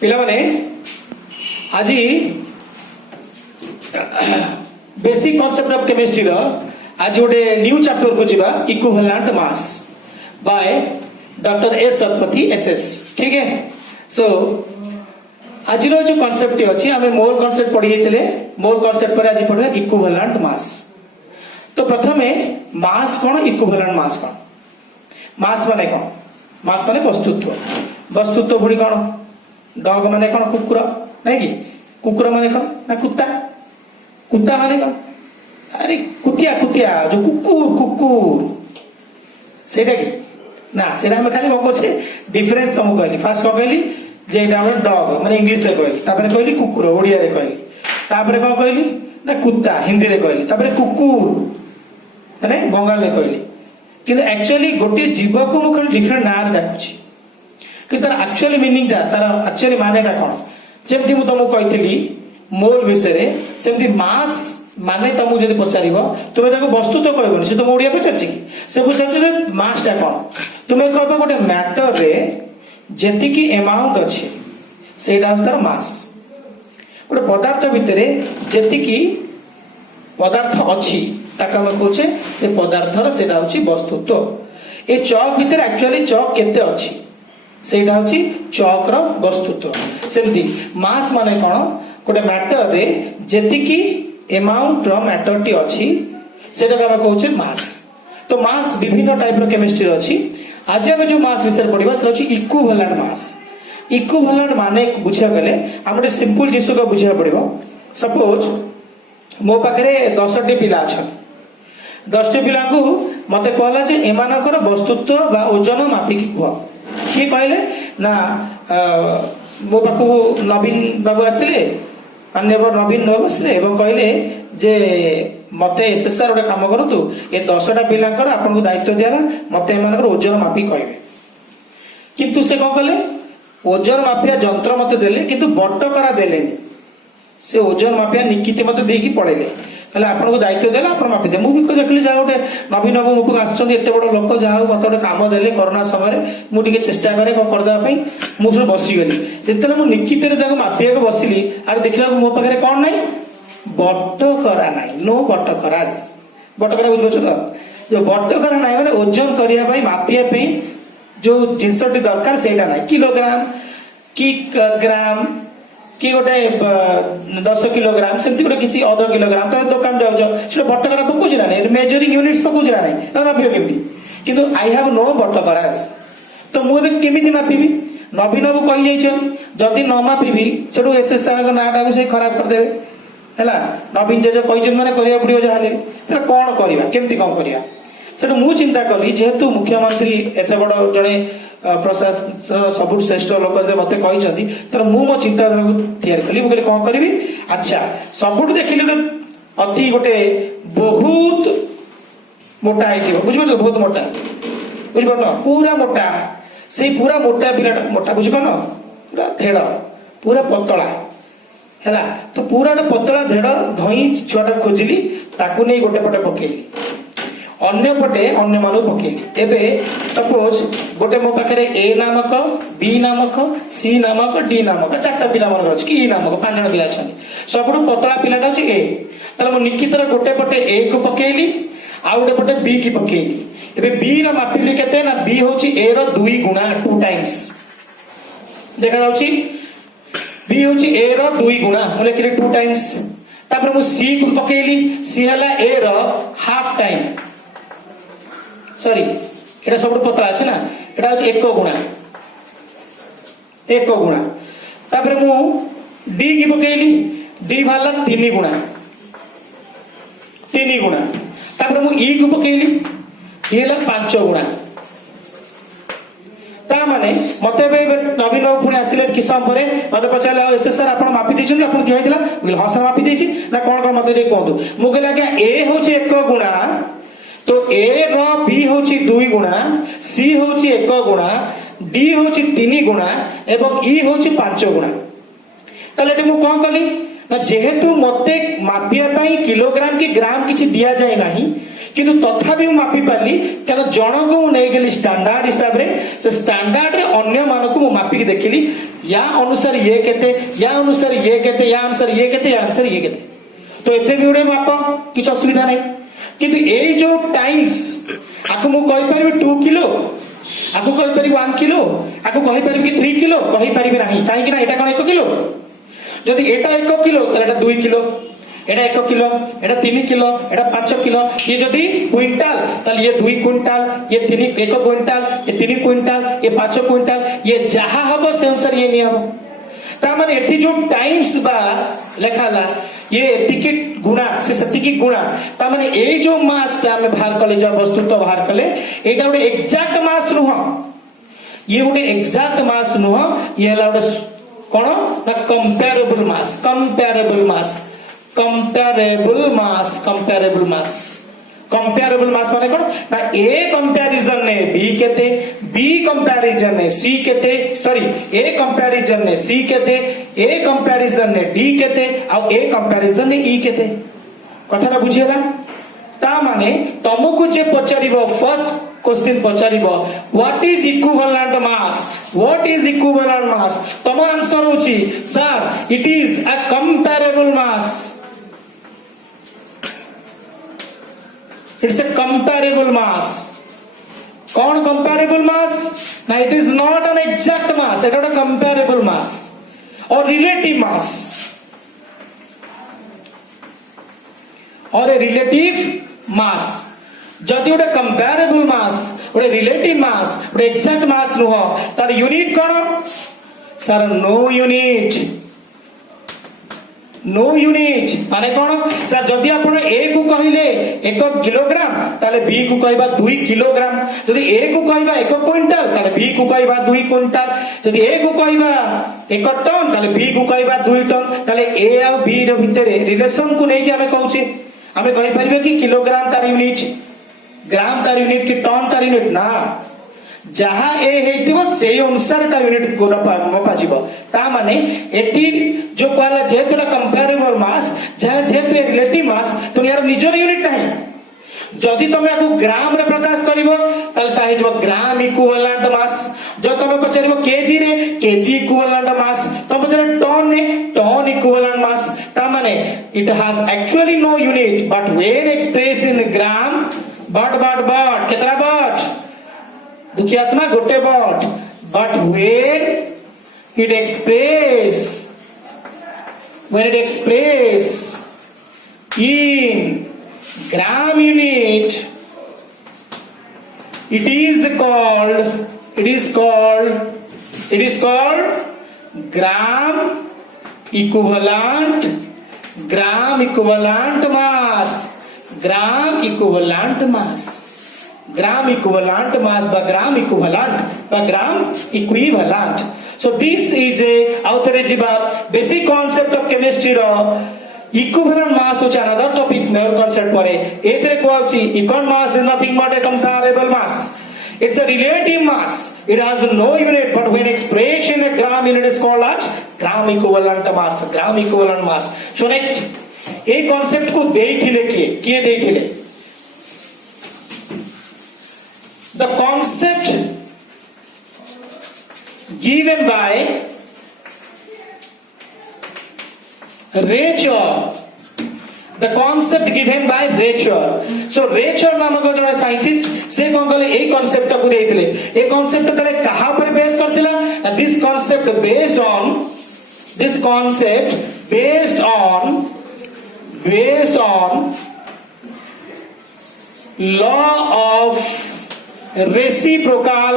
पिला माने आज बेसिक कॉन्सेप्ट ऑफ केमिस्ट्री रो आज गोटे न्यू चैप्टर को जीवा equivalent mass by doctor S Satpathy SS. ठीक है। सो आज जो कॉन्सेप्ट अच्छी आम मोल कॉन्सेप्ट पढ़ी मोल कॉन्सेप्ट पर आज पढ़ा इक्विवेलेंट मास। तो प्रथमे मास कौन इक्विवेलेंट मास कौन मास माने कौन मास माने वस्तुत्व वस्तुत्व पुणी कौन डॉग माने कौन कुकुर नहीं कि कुकुर माने कौन ना कुत्ता कुत्ता माने कौन अरे कुतिया कुतिया जो कुकुर कुकुर सेटा कि ना सेटा हम खाली कौन कर डिफरेंस तुमको कहली फास्ट कौन कहली जे डॉग माने इंग्लिश रे कहली तापर कहली कुकुर ओडिया रे कहली तापर कौन कहली ना कुत्ता हिंदी रे कहली तापर कुकुर माने बंगाल रे कहली किंतु एक्चुअली गोटे जीव को मु खाली डिफरेंट नाम डाकुची कि तार एक्चुअली मीनिंग तार एक्चुअली मानेटा कौन जमती मु तुमको कही मोल विषय सेमती मास माने तुमको जब पचार तुम्हें ताको वस्तु तो कहबनी से तुम ओडिया पचार से पचार मासटा कौन तुम्हें कह गोटे मैटर रे जेतिकी अमाउंट अच्छे से तार मास गोटे पदार्थ भितर जेतिकी पदार्थ अच्छी ताको हम कहूचे से पदार्थर से वस्तुत्व ए चौक भितर एक्चुअली चौक केते अच्छी सेटा हूँ चौक रो वस्तुत्व सेमती मास माने कौन गोटे मैटर रे जेतिकी अमाउंट रो मैटर टी अच्छी सेटा हम कहूचे मास। तो मास विभिन्न टाइप रो केमिस्ट्री अच्छी आज आम जो मास विषय पढ़ा से हूँ इक्विवेलेंट मास। इक्विवेलेंट माने बुझा गले आम गोटे सिंपल जिनिस को बुझा पड़ो सपोज मो पाखे 10टी पिला अच्छा 10टी पिला को मत कहला एमानकर वस्तुत्व बा ओजन मापिकी कह किए कहले ना मो पाखु नवीन बाबू आसिले अन्यवर नवीन बाबू आसिले एवं कहले जे मते एसएसआर गोटे काम करतु ए 10टा पिलांकर आपन दायित्व दियाला मते एमानकर ओजन मापी कहबे किंतु से कौन कले ओजन मापिया जंत्र मते देले किंतु बटकरा देलेनी से ओजन मापिया निकिति मते देकी पड़ेले हेल्ला आपन दायित्व देला आप मापी दे मुझे देखली जहाँ गोटे नवीन बाबू मुझको आसते एत बड़ लोक जहाँ मत गोटे कम देले कोरोना समय मुझे चेष्टा करे करदेवाई मुझे बसीगली जिते मुझे निकित मापिया बसिली आर देखला मो पाखे कौन ना बटकरा ना नो बटकरास बटकरा बुझे तो जो बटकरा ना मैंने ओजन करने मापिया जो जिनसटी दरकार से किलोग्राम कि ग्राम कि गोटे 10 किलोग्राम सेमती गोटे किसी अध किलोग्राम तुम दुकान जाऊँ बटकरा पकाउछ ना नहीं मेजरिंग यूनिट्स पकाउछ ना नहीं मापिब केमती किंतु आई हैव नो बटकरास तो मुझे केमी मापिबी नवीन बाबू कही जदि न मापिबी से एसएसआर नाटा से खराब करदेवे है नवीन जेज कही मैंने करा पड़ो जहाँ कौन करवा केमती कौन करवा से मुझे चिंता कली जेहेतु मुख्यमंत्री एत बड़ जड़े प्रशासन सब श्रेष्ठ लोक मत कहते तर मो चिंताधारा को तैयार कली मुझे कौन करी अच्छा सबुठ देखिले अति गोटे बहुत मोटा है बुझिपार बहुत मोटा बुझिपार पूरा मोटा से पूरा मोटा पिला मोटा बुझिपार पूरा धेड़ पूरा पतला है तो पूरा पतला धेड़ धई छुआटा खोजिली ताकू नहीं गोटे पटे पकेली अन्य पटे अन्य मानु पकेली एबे सपोज गोटे मो पाखे ए नामक बी नामक सी नामक डी नामक 4टा पिला मन अछि कि ई नामक 5 जण पिला छन सबुठ पतला पिलाटा अछि ए तर मो निकितर गोटे पटे ए को पकेली आ गोटे पटे बी की पकेली एबे बी रा मापिली केते ना बी होछि ए रो 2 गुणा 2 टाइम्स देखा जाउछि बी होछि ए रो 2 गुणा बोले कि 2 टाइम्स तापर मो सी को पकेली सी हला ए रो हाफ टाइम सॉरी एटा सब पतला আছে ना एटा होछि 1 गुणा तापर मु डी की पकेली डी भाला 3 गुणा तापर मु ई को पकेली ई हला 5 गुणा ता माने मते नवीन बाबू पुणी आसिले कि समय पर मते पचारे एसएसआर आपण मापी देछन आपण कि होइतला बोले हां सर मापी देछि ना कोन कोन मते कहतु मु कहला कि ए होछि 1 गुणा तो ए रो बी होछि 2 गुणा सी होछि 1 गुणा डी होछि 3 गुणा एवं ई होछि 5 गुणा ताले मु कोन कली ना जेहेतु मते मापिया पई किलोग्राम की ग्राम किछि दिया जाय नाही किंतु तथापि मापी पारली क्या जन को नहीं गली स्टैंडर्ड हिसाब से स्टैंडर्ड रे अन्य मान को मापिकी देखिली या अनुसार ये केते या अनुसार ये केते या अनुसार ये केते या अनुसार ये केते तो एथे भी गोटे माप किछ असुविधा नहीं किंतु ए जो टाइम्स आको मु कहि परिबे 2 किलो आको कहि परिबे 1 किलो आको कहि परिबे 3 किलो कहि परिबे नाही काहे कि ना एटा कोन 1 किलो जदि एटा 1 किलो तले एटा 2 किलो एटा 1 किलो एटा 3 किलो एटा 5 किलो ये जदि क्विंटाल ताले ये 2 क्विंटाल ये 1 क्विंटाल ये 3 क्विंटाल ये 5 क्विंटाल ये जहा हबो से अनुसार ये नि हबो ता माने एठी जो टाइम्स बा लेखाला ये एतिकी गुणा से सतिकी गुणा ता माने ए जो मास ता हमें बाहर कले जो वस्तु तो बाहर कले एटा गोटे एग्जैक्ट मास नुह ये गोटे एग्जैक्ट मास नुह ये हला गोटे कोन ना कंपेरेबल मास कंपेरेबल मास कंपेरेबल मास कंपेरेबल मास कंपेरेबल मास माने कोन ना ए कंपैरिजन ने बी केते बी कंपैरिजन ने सी केते सॉरी ए कंपैरिजन ने सी केते ए कंपैरिजन ने डी केते आ ए कंपैरिजन ने ई केते कथाटा बुझियला ता माने तुमको जे पचारिबो फर्स्ट क्वेश्चन पचारिबो what is equivalent mass what is equivalent mass तम आंसर होची sir it is a comparable mass it's a comparable mass कौन कंपेरेबल मास ना it is not an exact mass it is a comparable mass or relative मास और ए relative मास जदि गोटे comparable मास गोटे relative mass गोटे exact मास नुह तार यूनिट कौन sir no unit no unit माने कौन सर जदि आपण ए को कहिले 1 किलोग्राम ताले बी को कहबा 2 किलोग्राम जदि ए को कहबा 1 क्विंटल ताले बी को कहबा 2 क्विंटल जदि ए को कहबा 1 टन ताले बी को कहबा 2 टन ताले ए और बी रो भितरे रिलेशन को नै कि हमें कहउची हमें कहि परिबे कि किलोग्राम तार यूनिट ग्राम तार यूनिट कि टन तार यूनिट ना जहा ए हेतिबो से अनुसार तार यूनिट को मपा जिवो ता माने एटी जो कहला जेतुला कंपेरेबल मास जेतु रिलेटिव मास तो यार निजर यूनिट नाही जदि तुम याको ग्राम रे प्रकाश करिवो तल ता हेजबो ग्राम इक्विवेलेंट मास जो तुम पचारिबो केजी रे केजी इक्विवेलेंट मास तुम पचार टन ने टन इक्विवेलेंट मास ता माने it has actually no unit but when express in gram but केतरा बट दुखियात्मा गोटे but when it express in gram unit it is called gram equivalent mass gram equivalent mass gram equivalent mass by gram equivalent so this is a authority basic concept of chemistry ro equivalent mass which another topic new concept pare ethre ko achi equivalent mass is nothing but a comparable mass it's a relative mass it has no unit but when expressed in a gram unit is called as gram equivalent mass so next a concept ko deithile kiye deithile the concept given by Raycher the concept given by Raycher so Raycher नामक जो scientist से कौन कहले ए concept को देइथिले ए concept तले कहा पर base करथिला this concept based on law of reciprocal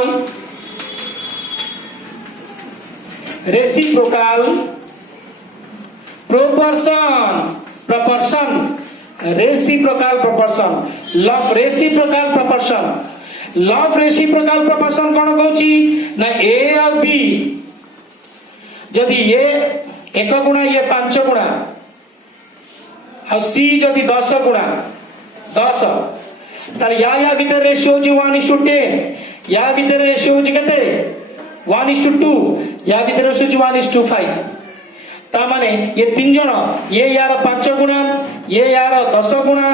proportion law of reciprocal proportion कौन कहूची ना ए और बी जदि ये 1 गुणा ये 5 गुणा और सी जदि 10 गुणा 10 तार या भीतर रेशियो होची 1:10 या भीतर रेशियो होची केते 1:2 या भीतर रेशियो होची 1:5 ता माने ये 3 जण ये यार 5 गुणा ये यार 10 गुणा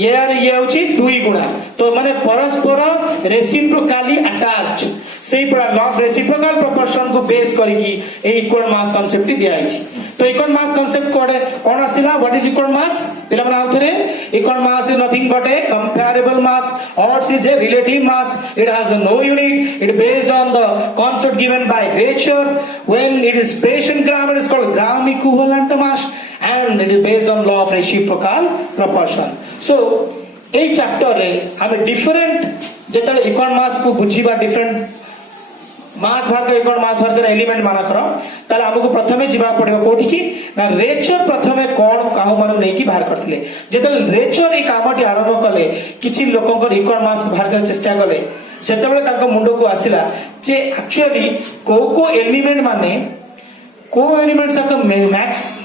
ये होची दुई गुणा तो माने परस्पर रेसिप्रोकाली अटैच्ड सेही पड़ा लॉ ऑफ रेसिप्रोकल प्रोपोर्शन को बेस करके ए इक्वल मास कांसेप्ट दिया है। तो इक्वल मास कांसेप्ट कोन आसिला व्हाट इज इक्वल मास पिला माने आउथरे equal mass is nothing but a comparable mass or is a relative mass it has no unit it based on the concept given by Richter when it is based in gram it is called gram equivalent mass and it is based on law of reciprocal proportion. So এই চ্যাপ্টারে আমি different যেটা equal মাস को বুঝিবা different मास भाग equal मास भाग element माना कर ताले हमको प्रथमे जीवा पड़िबो कोठी की ना रेचर प्रथमे कोन काहू मानु नै की बाहर करथिले जेतल रेचर ए कामटी आरंभ कले किछि लोकंकर इक्वल मास बाहर कर चेष्टा कले सेतबेले तांको मुंडो को आसिला जे एक्चुअली को एलिमेंट माने को एलिमेंट्स का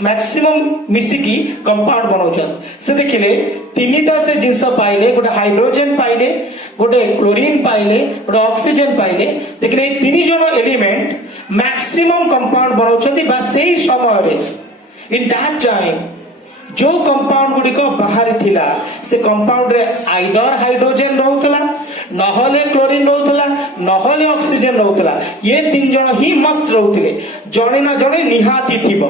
मैक्सिमम मिसिकी कंपाउंड बनाउछन से देखिले तीनटा से जिंस पाइले गोटे हाइड्रोजन पाइले गोटे क्लोरीन पाइले गोटे ऑक्सीजन पाइले देखिले ए तीन जण एलिमेंट मैक्सिमम कंपाउंड बनाउछन बा सेही समय रे इन दैट टाइम जो कंपाउंड गुडी को बाहर थिला से कंपाउंड रे आइदर हाइड्रोजन रहउतला नहले क्लोरीन रहउतला नहले ऑक्सीजन रहउतला ये तीन जण ही मस्त रहउतिले जणे ना जणे निहाती थिबो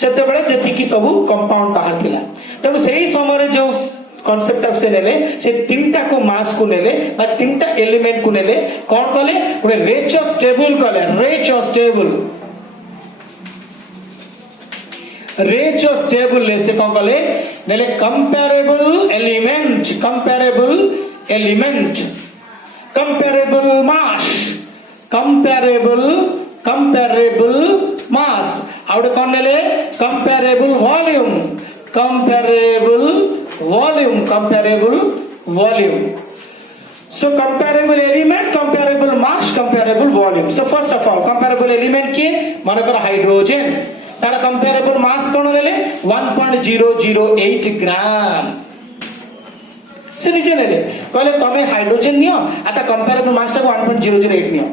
सेते बेले जेति की सब कंपाउंड बाहर थिला तब सेही समय रे जो कांसेप्ट ऑफ से नेले से तीनटा को मास को नेले बा तीनटा एलिमेंट को नेले कोन कले ओरे रेचो स्टेबल कले रेचो स्टेबल ले से कोन कले नेले कंपैरेबल एलिमेंट कंपैरेबल मास आउट कोन नेले comparable volume so comparable element comparable mass comparable volume so first of all comparable element के माने कर हाइड्रोजन तार comparable mass कोन लेले 1.008 ग्राम से नीचे नेले कहले तमे हाइड्रोजन नियो आता कंपैरेबल मास ता 1.008 नियो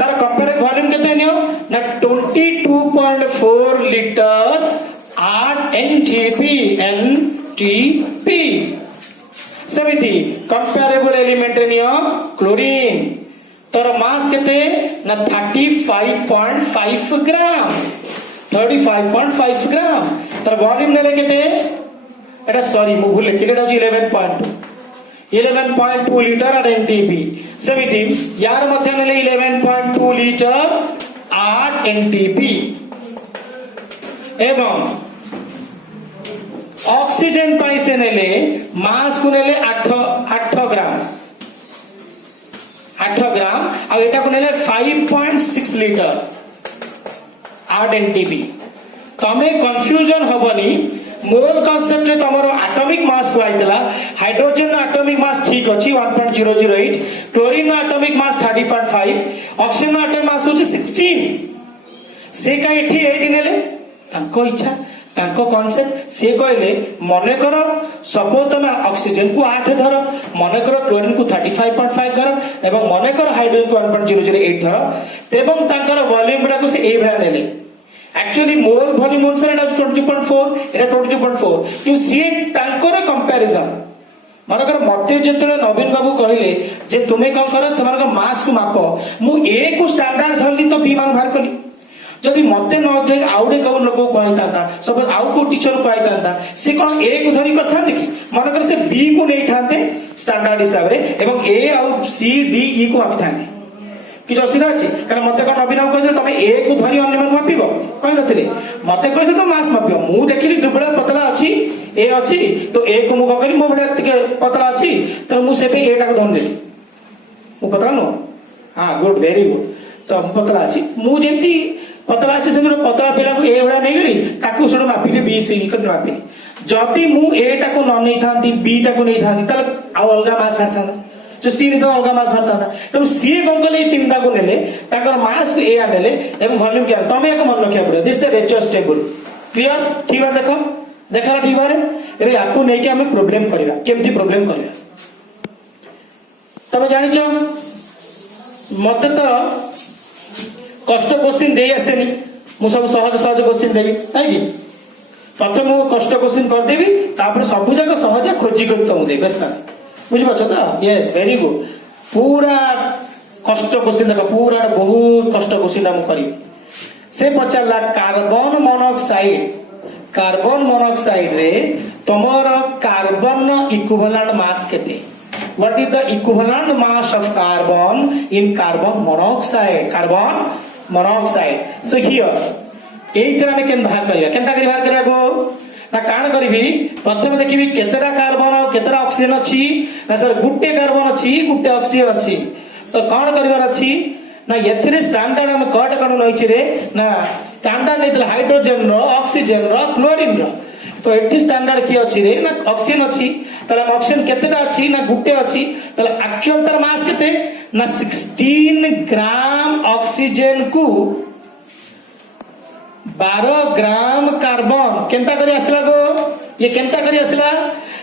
तार कंपैरेबल वॉल्यूम केते नियो ना 22.4 लीटर 8 NTP सेमिति कंपैरेबल एलिमेंट नियो क्लोरीन तर मास केते ना 35.5 ग्राम तर वॉल्यूम नेले केते एटा सॉरी मु भूल लिखिले रहउची 11.2 लीटर और एनटीपी सेमिति यार मध्य नेले 11.2 लीटर 8 एनटीपी एवं ऑक्सीजन पाई से नेले मास को नेले 8 ग्राम और एटा को नेले 5.6 लीटर 8 एनटीपी तमे कंफ्यूजन हबनी मोल कांसेप्ट रे तमरो एटॉमिक मास को आइतला हाइड्रोजन एटॉमिक मास ठीक अछि 1.008 chlorine atomic mass 30.5 oxygen atomic mass होछि 16 से का एठी 8 नेले ताको इच्छा ताको कांसेप्ट से कहले मने करो सपोज तमे ऑक्सीजन को 8 धर मने करो क्लोरीन को 35.5 धर एवं मने करो हाइड्रोजन को 1.008 धर एवं ताकर वॉल्यूम बडा को से ए भा नेले एक्चुअली मोल वॉल्यूम अनुसार एटा 22.4 एटा 22.4 कि सी ताकर कंपैरिजन मने करो मते जेतले नवीन बाबू कहले जे तुमे कम करो समान मास को मापो मु ए को स्टैंडर्ड धरली तो बी मान बाहर कली जदि मते न जे आउडे कब लोक कहै ताता सब आउ को टीचर कहै ताता से कोन ए को धरि कथा देखि मन कर से बी को नै थाते स्टैंडर्ड हिसाब रे एवं ए आउ सी डी ई को मापि थाते कि असुविधा अछि कारण मते कोन अभिनव कहले तमे ए को धरि अन्य मान मापिबो कहै नथिले मते कहले तो मास मापिबो मु देखिली दुबळा पतला अछि ए अछि तो ए को मु कहि मो बडा तके पतला अछि त मु से पे ए टा को धन दे मु पतला नो हां गुड वेरी गुड तो पतला अछि मु जेंती पतला अच्छे से पतला पिला को ए बड़ा नहीं गली ताकू सुनो मापी बी सी कर मापी जति मु ए टा को न नहीं थांती बी टा को नहीं थांती तले आ अलगा मास था जो सी ने तो अलगा मास था तो सी गंगले तीनटा को नेले ताकर मास को ए आनेले एवं वॉल्यूम क्या तमे को मन रखिया पड़े दिस इज रेचो स्टेबल क्लियर ठीक बा देखा ठीक बारे एबे याकू नै के हम प्रॉब्लम करबा केमथि प्रॉब्लम करबा तमे जानि छ मते तो कष्ट क्वेश्चन दे आसेनी मु सब सहज सहज क्वेश्चन देबी नै कि प्रथम मु कष्ट क्वेश्चन करदेवी तापर सब जाक सहज खोजी कर तुमको दे व्यस्त बुझी पाछ तो यस वेरी गुड पूरा कष्ट क्वेश्चन देख पूरा बहुत कष्ट क्वेश्चन हम करी से पचारला कार्बन मोनोक्साइड रे तमर कार्बन इक्विवेलेंट मास केते what is the equivalent mass of carbon in carbon monoxide so here एइथरा में केन भाग करिया केनता करी भाग करिया गो ना काण करिवि प्रथम देखिबि केतेटा कार्बन और केतेटा ऑक्सीजन अछि ना सर गुट्टे कार्बन अछि गुट्टे ऑक्सीजन अछि तो कौन करिवार अछि ना एथिरे स्टैंडर्ड हम कट कनु नइछि रे ना स्टैंडर्ड नै हाइड्रोजन रो ऑक्सीजन रो क्लोरीन रो तो एठी स्टैंडर्ड की अछि रे ना ऑक्सीजन अछि तले ऑक्सीजन केतेटा अछि ना गुट्टे अछि तले एक्चुअल तर मास केते ना 16 ग्राम ऑक्सीजन को 12 ग्राम कार्बन केंता करी आसला गो ये केंता करी आसला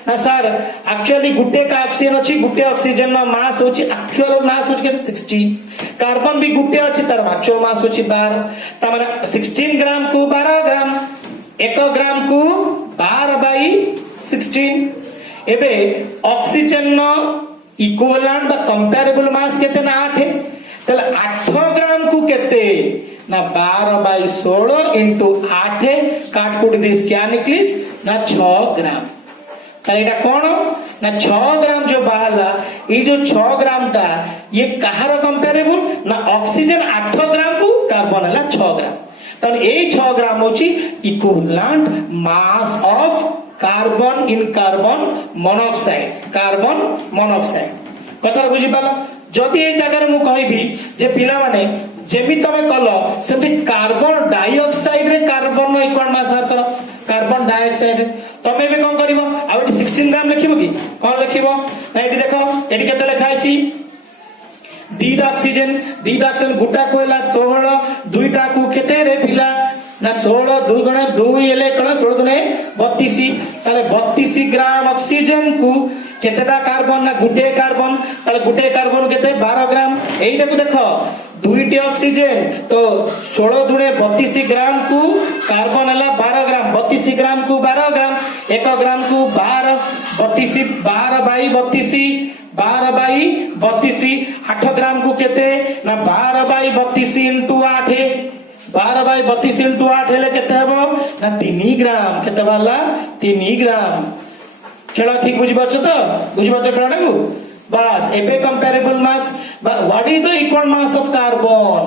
ना सर एक्चुअली गुट्टे का ऑक्सीजन अछि गुट्टे ऑक्सीजन ना मास होछि एक्चुअल मास होछि के 16 कार्बन भी गुट्टे अछि तर एक्चुअल मास होछि 12 त माने 16 ग्राम को 12 ग्राम 1 ग्राम को 12/16 एबे ऑक्सीजन नो इक्विवेलेंट द कंपैरेबल मास केते ना 8 तले 8 ग्राम को केते ना 12/16 इंटू 8 काट कुट दिस क्या निकलिस ना 6 ग्राम एटा कौन ना 6 ग्राम जो बाहरला ये जो 6 ग्राम टा ये कहार कंपेरेबल ना ऑक्सीजन 8 ग्राम को कार्बन है 6 ग्राम तो ये 6 ग्राम होची equivalent mass of carbon in carbon monoxide कथा बुझी पाला जदि ए जगह मु कहबी जे पिला माने जेमि तमे कलो सेमि कार्बन डाइऑक्साइड रे कार्बन इक्वल मास बाहर करो कार्बन डाइऑक्साइड तमे भी कोन करिवो आ 16 ग्राम लिखिबो कि कोन लिखिबो ना एठी देखो एठी केते लिखा आछि दीटा ऑक्सीजन गुटा कोला 16 दुईटा को केते रे पिला ना 16 2 गुणे 2 एले कोन 16 गुणे 32 ताले 32 ग्राम ऑक्सीजन को केतेटा कार्बन ना गुटे कार्बन ताले गुटे कार्बन केते 12 ग्राम एइटा को देखो दुईटी ऑक्सीजन तो 16 दुणे 32 ग्राम को कार्बन हला 12 ग्राम 32 ग्राम को 12 ग्राम 1 ग्राम को 12/32 8 ग्राम को केते ना 12/32 इंटू 8 12/32 इंटू 8 हेले केते हबो ना 3 ग्राम केते वाला 3 ग्राम खेला ठीक बुझी पाछो खेलाटा को बस एबे comparable mass what is the equal mass of carbon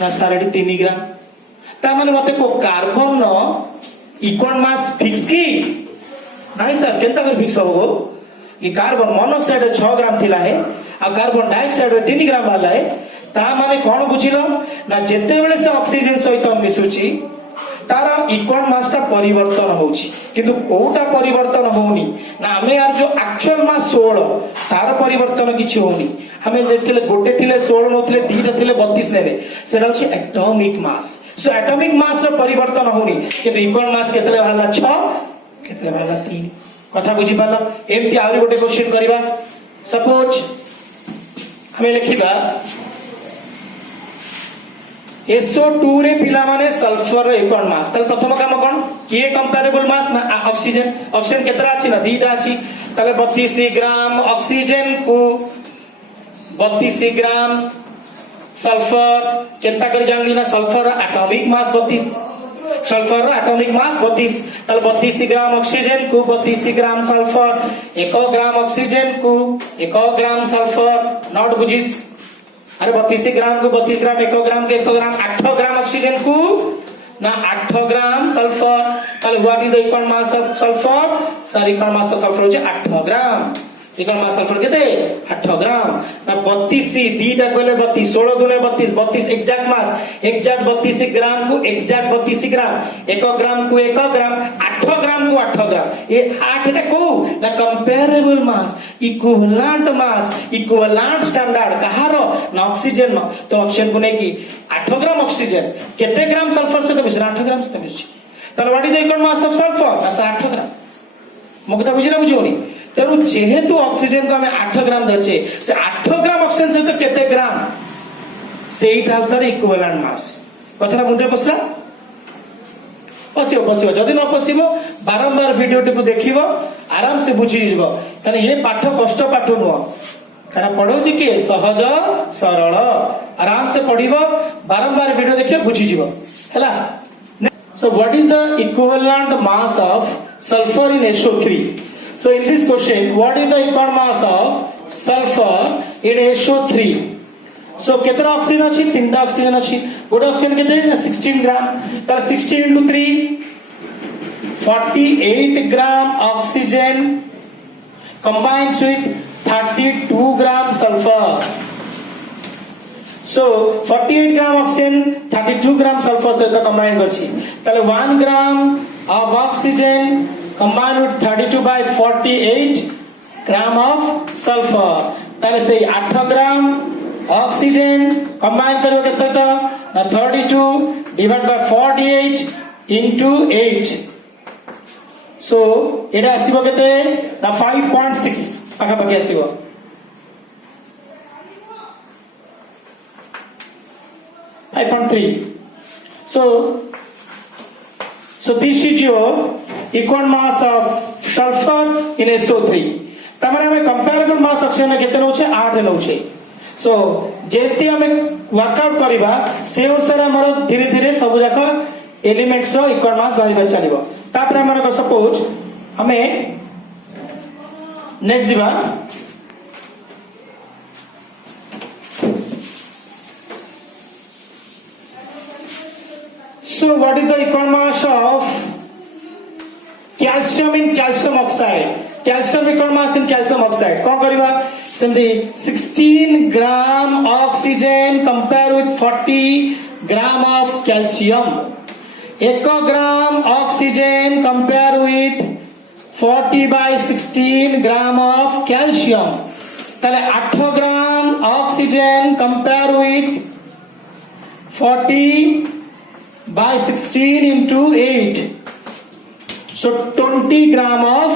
ना सर 3 ग्राम ता माने मते को कार्बन नो इक्वल मास फिक्स की नहीं सर केनता कर फिक्स होगो ये कार्बन मोनोक्साइड 6 ग्राम थिला है आ कार्बन डाइऑक्साइड 3 ग्राम वाला है ता माने कोन बुझिलो ना जेते बेले से ऑक्सीजन सहित मिसुची तार इक्वल मास ता परिवर्तन होउची किंतु कोटा परिवर्तन होउनी ना हमें यार जो एक्चुअल मास 16 तार परिवर्तन किछि होउनी हमें देखले गोटे थिले 16 नथिले दीटा थिले 32 नेले सेटा होची atomic mass so atomic mass रो परिवर्तन होउनी किंतु इक्वल मास केतले वाला 6 केतले वाला 3 कथा बुझी पाला एमती आउरी गोटे क्वेश्चन करिवा सपोज हमें लिखिबा SO2 रे पिला माने सल्फर रे इक्वल मास तल प्रथम काम कोन किए कंपैरेबल मास ना ऑक्सीजन केतरा अछि ना दीटा अछि तले 32 ग्राम ऑक्सीजन को 32 ग्राम सल्फर केनता कर जानली ना sulphur atomic mass 32 sulphur atomic mass 32 तल 32 ग्राम ऑक्सीजन को 32 ग्राम सल्फर 1 ग्राम ऑक्सीजन को 1 ग्राम सल्फर नॉट बुझिस अरे 32 ग्राम को 32 ग्राम 1 ग्राम के 1 ग्राम 8 ग्राम ऑक्सीजन को ना 8 ग्राम सल्फर कल what is the equal mass of sulphur sir equal mass of sulphur होचे 8 ग्राम इक्वल मास सल्फर केते 8 ग्राम ना 32 दीटा कोले 32 16 गुणे 32 एग्जैक्ट मास एग्जैक्ट 32 ग्राम को एग्जैक्ट 32 ग्राम 1 ग्राम को 1 ग्राम 8 ग्राम को 8 ग्राम ये 8 टा को ना कंपैरेबल मास इक्विवेलेंट स्टैंडर्ड कहारो ना ऑक्सीजन नो तो ऑक्सीजन को नहीं की 8 ग्राम ऑक्सीजन केते ग्राम सल्फर से तो मिश्रण 8 ग्राम से मिश्रण तर what is the equal mass of sulphur ना 8 ग्राम मुकता बुझिना बुझोनी तेणु जेहेतु ऑक्सीजन को हमें 8 ग्राम धरछे से 8 ग्राम ऑक्सीजन से तो केते ग्राम सेइटा तार इक्विवेलेंट मास कथा मुंडे बसला पशिबो पशिबो जदि न पशिबो बारंबार वीडियो टी को देखिबो आराम से बुझी जीवो कारण ये पाठ कष्ट पाठ नुह कारण पढ़ौछि किए सहज सरल आराम से पढ़िबो बारंबार वीडियो देखिए बुझी जीवो हैला। So what is the equivalent mass of sulfur in SO3? So in this question, what is the equivalent mass of sulfur in SO3? So केतना ऑक्सीजन अछि? 3 ऑक्सीजन अछि। गोटे ऑक्सीजन केते 16 ग्राम तर 16 into 3 48 gram oxygen combines with 32 gram sulphur. So 48 gram oxygen 32 gram sulphur सहित combine करछि ताले 1 ग्राम of oxygen combined with 32 by 48 gram of sulfur ताले से 8 ग्राम ऑक्सीजन कंबाइन करियो के सहित 32 divided by 48 into 8 so एटा आसीबो केते 5.6 पाखा पाखी आसीबो। So this is your equal mass of sulfur in SO3 तमारे हमें कंपेरेबल मास ऑक्सीजन केते नउछे 8 नउछे। सो जेति हमें वर्कआउट करिबा से अनुसार हमर धीरे धीरे सब जाक एलिमेंट्स रो इक्वल मास बाहिर चलिबो तापर हमर सपोज हमें नेक्स्ट दिबा So what is the equal mass of calcium in calcium oxide? Calcium equal mass in calcium oxide. कौन करिबा सेमती 16 gram oxygen compare with 40 gram of calcium. 1 gram oxygen compare with 40 by 16 gram of calcium ताले 8 gram oxygen compare with 40 by 16 into 8 so 20 gram of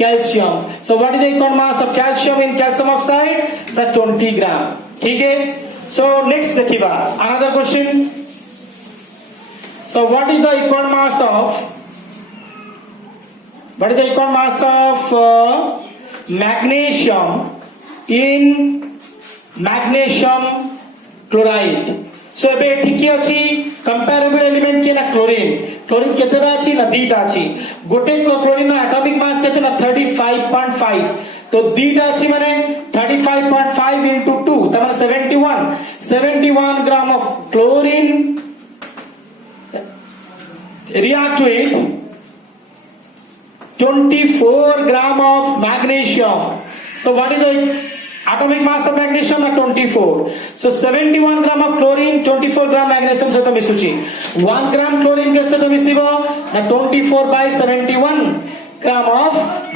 calcium. So what is the equal mass of calcium in calcium oxide? So 20 gram. ठीक है। So next देखिबा another question. So what is the equal mass of magnesium in magnesium chloride? सो एबे ठीक अछि comparable element के ना chlorine केतेटा अछि ना दीटा अछि गोटे क्लोरीन एटॉमिक मास केते ना 35.5 तो दीटा अछि माने 35.5 into 2 तमाने 71 gram of chlorine react with 24 gram of magnesium. So what is the atomic mass of magnesium? 24. So 71 gram of chlorine, 24 gram magnesium सहित मिसुची 1 gram chlorine के सहित मिसिबो 24 by 71 gram of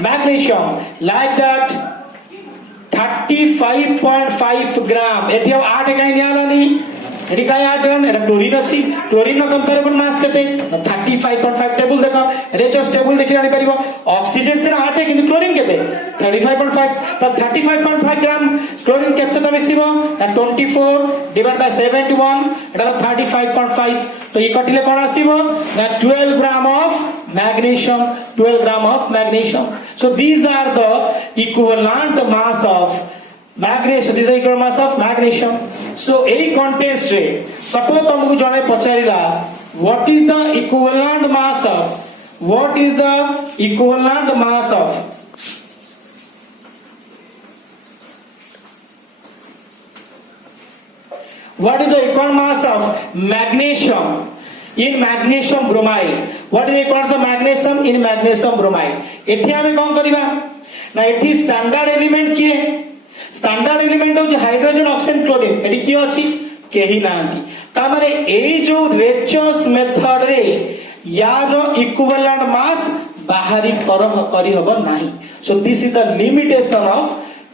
magnesium. Like that 35.5 gram एठी 8 काई नियालानी एठी काई 8 ग्राम एटा chlorine अछि chlorine no comparable मास केते 35.5 table देखो रेचस टेबल देखि जानि परिबो ऑक्सीजन से 8 है किंतु क्लोरीन केते 35.5 तो 35.5 ग्राम क्लोरीन केते से मिसिबो 24 डिवाइड बाय 71 एटा 35.5 तो ये कटिले कोन आसीबो 12 gram of magnesium so these are the equivalent mass of magnesium. This is the equal mass of magnesium. So a contest रे suppose तुमको जने पचारिला what is the equivalent mass of magnesium in magnesium bromide? What is the equivalence of magnesium in magnesium bromide? एठी हमें कौन करिबा ना एठी standard element किए स्टैंडर्ड एलिमेंट होची हाइड्रोजन ऑक्सीजन क्लोरीन एठी कियो अछि केही नांती ता माने ए जो रेचस मेथड रे यार इक्विवेलेंट मास बाहरी करी हबो नाही. So this is the limitation of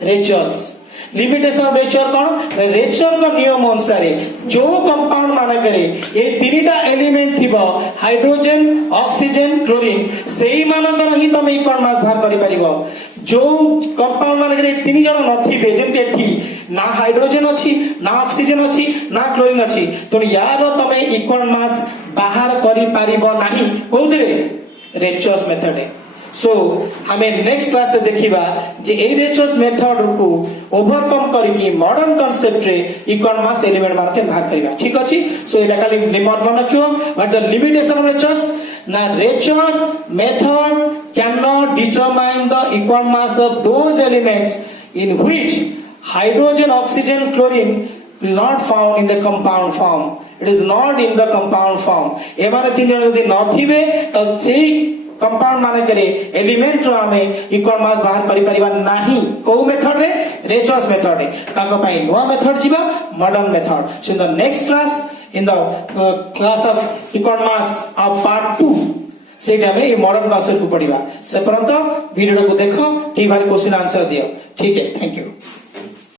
रेचस. लिमिटेशन ऑफ रेचर कौन रेचर का नियम अनुसार जो कंपाउंड मान करे ये तीनटा एलिमेंट थिबो हाइड्रोजन ऑक्सीजन क्लोरीन सेही मानकर ही तुम इक्वल मास बाहर करि परिबो. जो कंपाउंड मानकरे 3 जण नथिबे जेमते एठी ना हाइड्रोजन अछि ना ऑक्सीजन अछि ना क्लोरीन अछि तो यार तमे इक्वल मास बाहर करि पारिबो नाही कोउतरे रेचुअस मेथड है सो हमें नेक्स्ट क्लास से देखिबा जे ए रेचुअस मेथड को ओवरकम करिकि मॉडर्न कांसेप्ट रे इक्वल मास एलिमेंट मार्के भाग करिबा ठीक अछि सो एला खाली रिमार्क मन रखियो व्हाट द लिमिटेशन ऑफ रेचुअस ना रेचुअस method can not determine the equal mass of those elements in which hydrogen oxygen chlorine will not found in the compound form it is not in the compound form एमाने तीन जन यदि नथिबे त सेही compound माने करे एलिमेंट रो हमें equal मास बाहर करि परिबा नाही को मेथड रे रेचुअस मेथड रे ताको पई नुवा मेथड जिबा modern method so in the next class in the class of equal mass of part 2 सेटा में ये मॉडर्न कॉन्सेप्ट को पढ़िबा से परंतु वीडियो को देखो ठीक भारी क्वेश्चन आंसर दियो ठीक है थैंक यू।